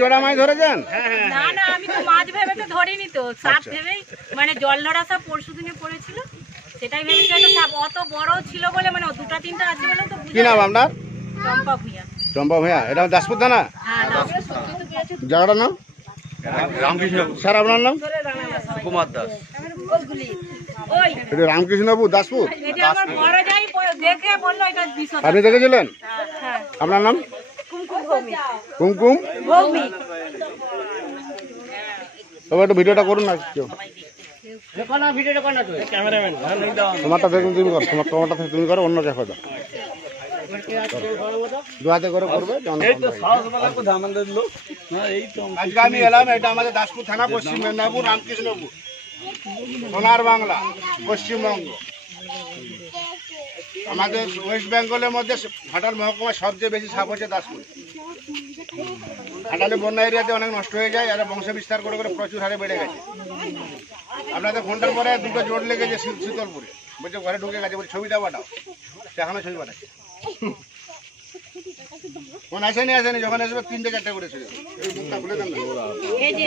জোড়া মাছ ধরেছেন? না না, আমি তো মাছ ভেবে তো ধরিনি, তো সাপ ভেবেই, মানে জল ধরা সাপ পরশু দিনে পড়েছিল, সেটাই ভেবেছি একটা সাপ অত বড় ছিল বলে, মানে দুটা তিনটা আছে বলে তো। কি নাম আপনার? চম্পা ভুঁইয়া। চম্পা ভূঁইয়া, এটা দাসপুর থানা? হ্যাঁ, জায়গাটার নাম? রামকৃষ্ণ। স্যার আপনার নাম? কুমার দাস। ওই এটা রামকৃষ্ণবাবু, দাসপুর। এটা আমার বড় যাই দেখে বললো এটা বিশদ। আপনি দেখেছিলেন? হ্যাঁ, আপনার নাম? কুমকুম ভৌমিক। কুমকুম ভৌমিক। তবে একটু ভিডিওটা করুন না কেউ। তোমারটা দেখুন, তুমি করো, তোমারটা থেকে তুমি করো, অন্য ক্যাফে দাও। দু হাতে করে করবে। আজকে আমি এলাম, এটা আমাদের দাসপুর থানা, পশ্চিম মেদিনীপুর, রামকৃষ্ণপুর, সোনার বাংলা, পশ্চিমবঙ্গ। আমাদের ওয়েস্ট বেঙ্গলের মধ্যে ঘাটাল মহকুমায় সবচেয়ে বেশি সাপ হচ্ছে দাসপুর। ঘাটালে বন্যা এরিয়াতে অনেক নষ্ট হয়ে যায়, আর বংশ বিস্তার করে করে প্রচুর হারে বেড়ে গেছে। আপনাদের ফোনটার পরে দুটো জোট লেগেছে শীতলপুরে, বলছে ঘরে ঢুকে গেছে, বলছে ছবিটা পাঠাও, এখনো ছবি পাঠাচ্ছে। ফোন আসেনি, যখন আসবে 3-4 করে ছিল। এই মুখটা খুলে দেন না। এই যে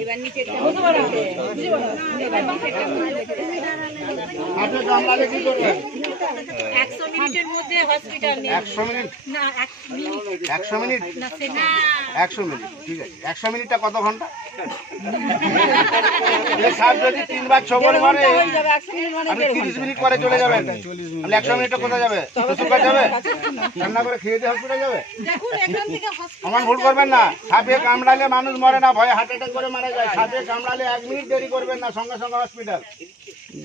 এবার নিচে আপনি কামড়ালে কি করবেন? 100 মিনিটের মধ্যে হসপিটাল নিয়ে। 100 মিনিট? না 1 মিনিট 100 মিনিট? না, সে না 100 মিনিট, ঠিক আছে। 100 মিনিটটা কত ঘন্টা? এই সাপ যদি 3 বার 6 বার মারে, আপনি 30 মিনিট পরে চলে যাবেন। আপনি 100 মিনিটটা কোথায় যাবে? শ্বশুরবাড়ি যাবে? রান্না করে খেয়ে দিয়ে হসপিটাল যাবে? আমার ভুল করবেন না। সাপে কামড়ালে মানুষ মরে না, ভয়ে হার্ট অ্যাটাক করে মারা যায়। সাপে কামড়ালে 1 মিনিট দেরি করবেন না, সঙ্গে সঙ্গে হসপিটাল।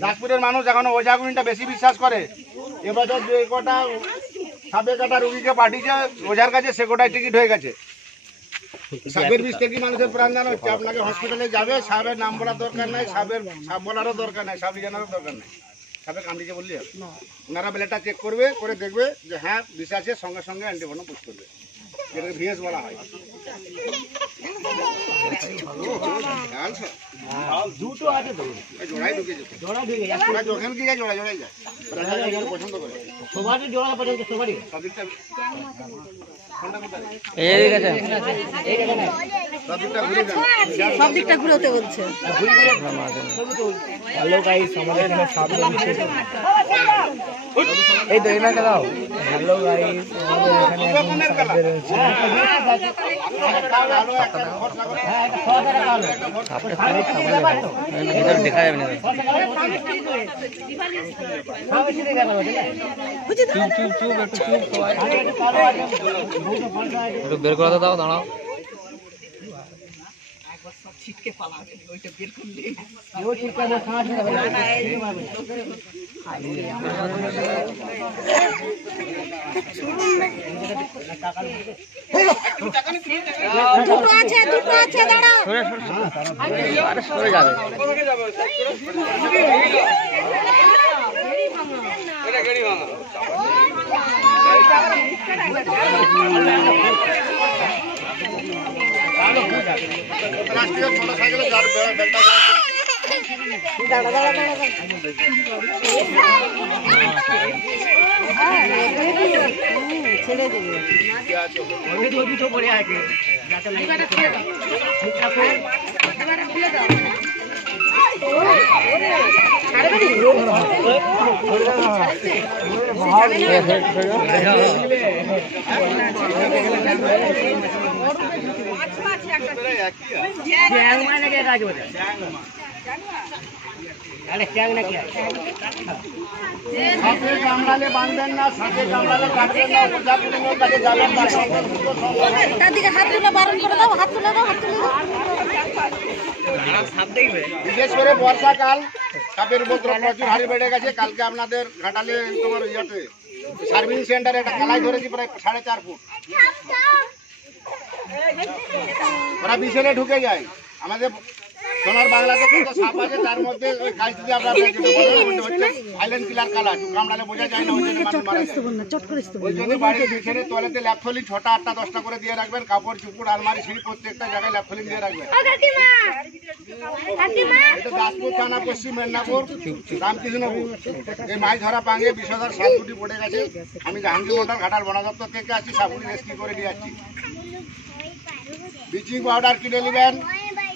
দাসপুরের মানুষ এখনো ওঝাগুনিটা বেশি বিশ্বাস করে। এবছর যে কটা সাপে কাটা রুগীকে পাঠিয়েছে ওঝার কাছে, সে কোটায় টিকিট হয়ে গেছে। সাপের বিষ থেকে মানুষের প্রাণ জানা হচ্ছে। আপনাকে হসপিটালে যাবে, সাপের নাম বলার দরকার নাই, সাপ বলারও দরকার নাই, সাপ জানারও দরকার নাই। সাপে কামড়িয়েছে বললি ওনারা ব্লাডটা চেক করবে, করে দেখবে যে হ্যাঁ বিষ আছে, সঙ্গে সঙ্গে অ্যান্টিভেনম পুশ করবে, যেটাকে ভিএস বলা হয়। দুটো আছে তো, জোড়াই ঢুকে যেত, জোড়া যখন কি যায়, জোড়াই যায়, পছন্দ করে সবারই জোড়া পছন্দ, সবারই সবদিকটা। সব দিকটা ঘুরতে বলছে। হ্যালো গাইস, আমাদের এখানে সাপ রয়েছে। এই তো এনাকে দাও। হ্যালো গাইস, আমাদের এখানে এখন সাপ রয়েছে। দেখা যাবে না। চুপ চুপ চুপ, একটু চুপ সবাই। একটু বের করে দাও, দাঁড়াও। ছিটকে পালাবে, ওইটা বের করলে ও ছিটকে না খাওয়া যাবে না। দুটো আছে দাঁড়াও। আরে সরে যাবে। এটা গাড়ি ভাঙা। রাষ্ট্রীয় মোটরসাইকেলে যার বেলটা ছেড়ে দেবে। সাপে কামড়ালে বাঁধবেন না, সাপে কামড়ালে কাটবেন না, ওঝাগুলোর কাছে যাবেন না। তার দিকে হাত তুলে বারণ করে দাও, হাত তুলে দাও, হাত তুলে দাও। বিশেষ করে বর্ষাকাল সাপের উপদ্রব প্রচুর হারে বেড়ে গেছে। কালকে আপনাদের ঘাটালে তোমার ইয়েতে সার্ভিং সেন্টারে একটা কালাই ধরেছি প্রায় 4.5 ফুট। ওরা বিছানে ঢুকে যায়। আমাদের সোনার বাংলাতে কিন্তু সাপ আছে, তার মধ্যে ওই কাজ দিয়ে আপনার আইল্যান্ড কিলার কালা, কামড়ালে বোঝা যায় না, ওই জন্য মানুষ মারা যায়। ওই জন্য বাড়ির পিছনে তোয়ালেতে ল্যাপথলিন 6টা 8টা 10টা করে দিয়ে রাখবেন, কাপড় চুপড় আলমারি সিঁড়ি প্রত্যেকটা জায়গায় ল্যাপথলিন দিয়ে রাখবেন। এটা দাসপুর থানা, পশ্চিম মেদিনীপুর, রামকৃষ্ণপুর। এই মাছ ধরা পাঙ্গে বিষধর সাপ দুটি পড়ে গেছে। আমি জাহাঙ্গীর মন্ডল ঘাটাল বন দপ্তর থেকে আছি, সাপগুলি রেস্কিউ করে নিয়ে যাচ্ছি। ব্লিচিং পাউডার কিনে নেবেন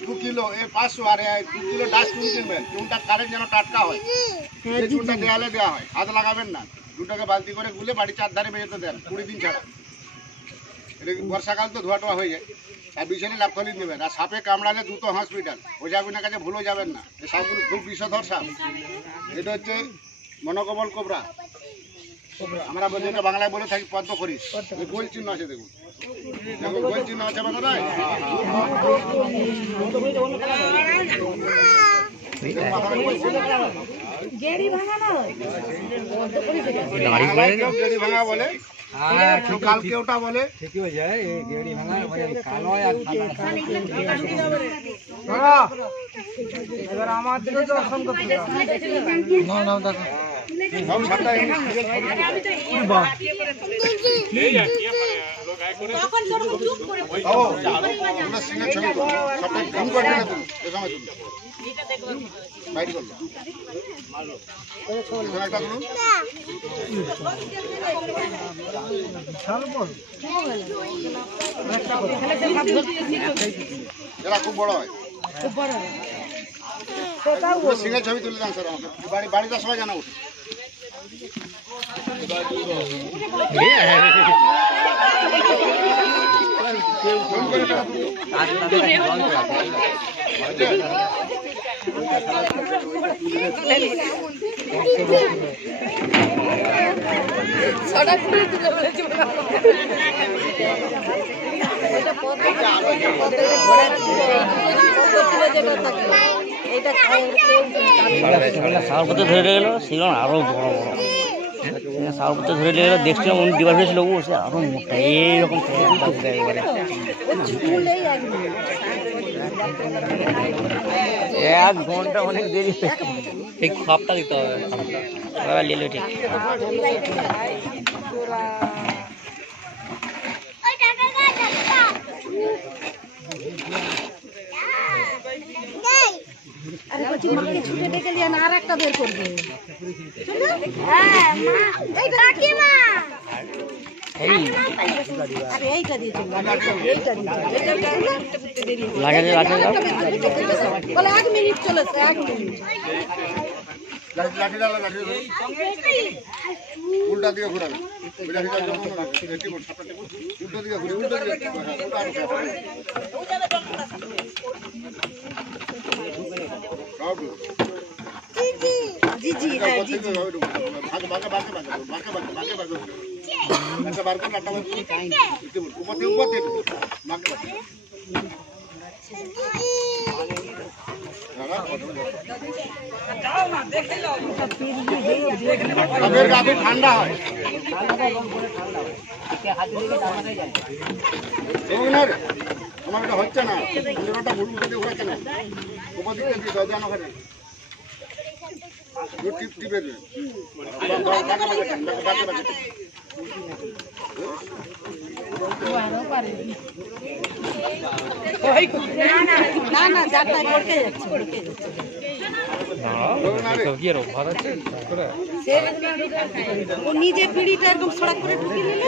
2 কিলো, 500, আর 2 কিলো ডাস্ট চুন কিনবেন। চুনটা কারেন্ট যেন টাটকা হয়, এই চুনটা দেওয়ালে দেওয়া হয়, হাত লাগাবেন না। দুটাকে বালতি করে গুলে বাড়ি 4 ধারে বেজেতে দেন 20 দিন ছাড়া। এটা বর্ষাকাল তো ধোয়া টোয়া হয়ে যায়। আর বিছানে ল্যাপথলিন নেবেন। আর সাপে কামড়ালে দ্রুত হসপিটাল, ওঝাগুনের কাছে ভুলেও যাবেন না। এই সাপগুলো খুব বিষধর সাপ। এটা হচ্ছে মনোকমল কোবরা, আমরা বলি এটা বাংলায় বলে থাকি পদ্ম খরিস। গোল চিহ্ন আছে, দেখুন গোল চিহ্ন আছে আমাদের নয়। গেড়ি ভাঙা বলে, কালকে ওটা বলে। এবার আমাদের দর্শন করতে এরা খুব বড় হয়, সিঙ্গেল ছবি তুলে দেন স্যার আমাকে, বাড়িতে সবাই জানা উঠে। সারপত্র ধরে গেল, সেগুলো আরো বড় বড় সারপত্র ধরে গেল। দেখছিলাম উনি ডিবার হয়েছিল, ও সে আরো মোটা, এইরকম এবারে 1 ঘন্টা অনেক দেরি। এই খাপটা দিতে হবে, লিলে ঠিক। ছুটে ডেকে নিয়ে আর একটা বের করবে। এইটা দিয়ে বলে 1 মিনিট চলেছে, 1 মিনিট। উল্টা দিকে ঘুরাবে, উল্টা দিকে ঘুরে, উল্টা দিকে ঠান্ডা হয়। আমার এটা হচ্ছে না, ওটা ভুল উঠে ওরা কেন উপর দিকে দিয়ে দরজানো ঘরে টিপে দেবে। না না যাত্রায় পড়তে যাচ্ছে, ও নিজে পিড়িটা একদম সড়ক করে ঢুকিয়ে নিল।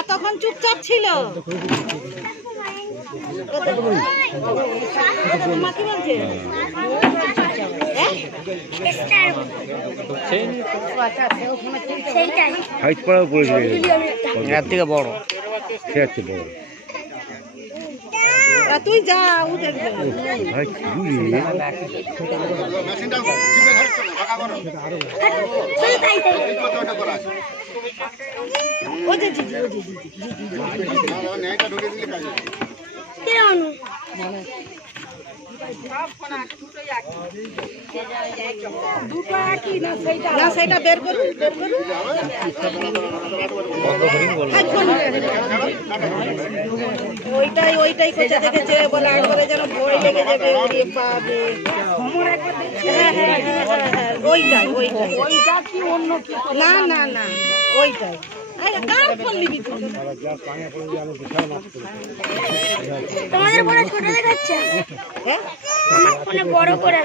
এতক্ষণ চুপচাপ ছিল। মা কি বলছে? হাইট করাও পড়েছিল, এর থেকে বড়, সে আছে বড়। তুই যা ও দেখবে মেশিনটা চিপে ধরছ না, ফাঁকা করো। এই কত ওটা করা আছে? ও যে জি জি জি ন্যায়টা ঢুকে দিলে কাজ হবে। না সেটা বের করুন ওইটাই কোচা দেখেছে বলে একবারে যেন ভয় লেগে যাবে ওরে পাবে হ্যাঁ ওইটাই না না না ওইটাই তোমাদের মনে ছোট দেখাচ্ছে হ্যাঁ আমার মনে বড় করে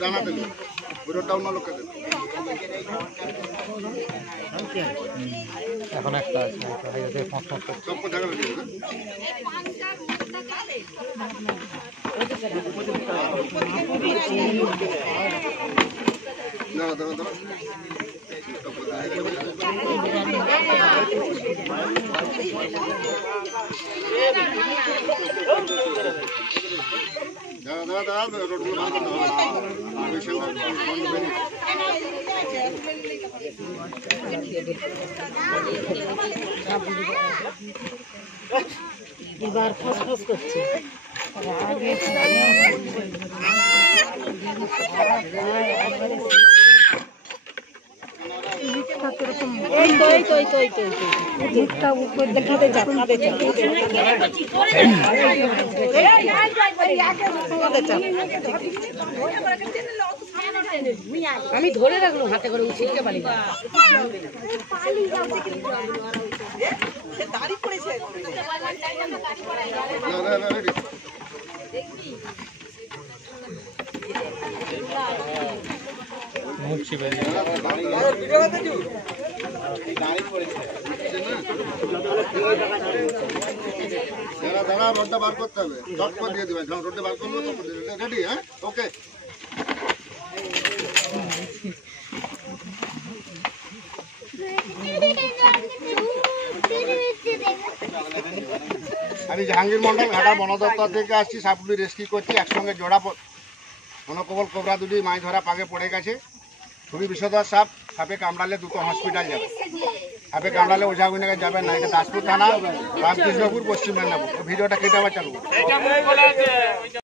দানা দেবে পুরোটা অন্য লোককে দেবে। এখন একটা আছে সব কথা রেখে দেবে। দাঁড়া দাঁড়া দাঁড়া দাঁড়া দাঁড়া দাঁড়া রোডগুলো ভালো করতে হবে। এবার ফসফস করছে মুখটা উপর দেখাতে চাপতে আমি ধরে রাখলাম হাতে করে উঠিয়ে পারি না দাড়ি পড়েছে দাঁড়া রোডটা বার করতে হবে। চট করে দিয়ে দেবেন, যখন রোডটা বার করবো রেডি। হ্যাঁ ওকে। আমি জাহাঙ্গীর মন্ডল ঘাটা বন দপ্তর থেকে আসছি। সাপগুলি রেস্কিউ করছি, একসঙ্গে জোড়া মনোকবল কোবরা দুটি মাছ ধরা পাগে পড়ে গেছে। খুবই বিষধর সাপ, সাপে কামড়ালে দুটো হসপিটাল যাবে। সাপে কামড়ালে ওঝাগুনিকে যাবেন না। এটা দাসপুর থানা, রামকৃষ্ণপুর, পশ্চিম মেদিনীপুর। ভিডিওটা কেটে আবার চালু।